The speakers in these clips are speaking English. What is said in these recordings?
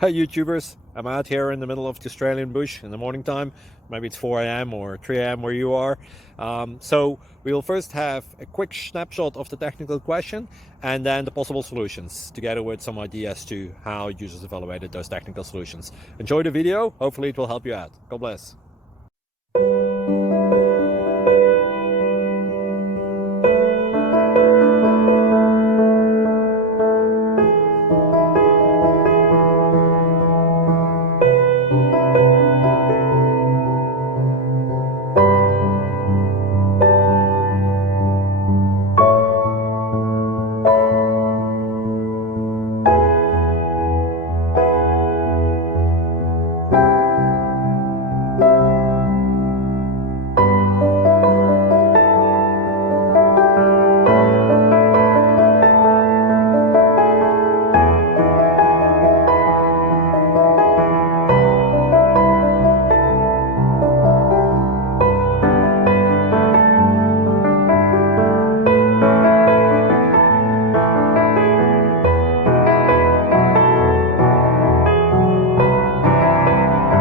Hey YouTubers, I'm out here in the middle of the Australian bush in the morning time. Maybe it's 4 a.m. or 3 a.m. where you are. So we will first have a quick snapshot of the technical question and then the possible solutions, together with some ideas to how users evaluated those technical solutions. Enjoy the video, hopefully it will help you out. God bless.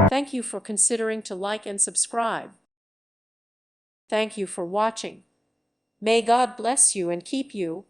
Thank you for considering to like and subscribe. Thank you for watching. May God bless you and keep you.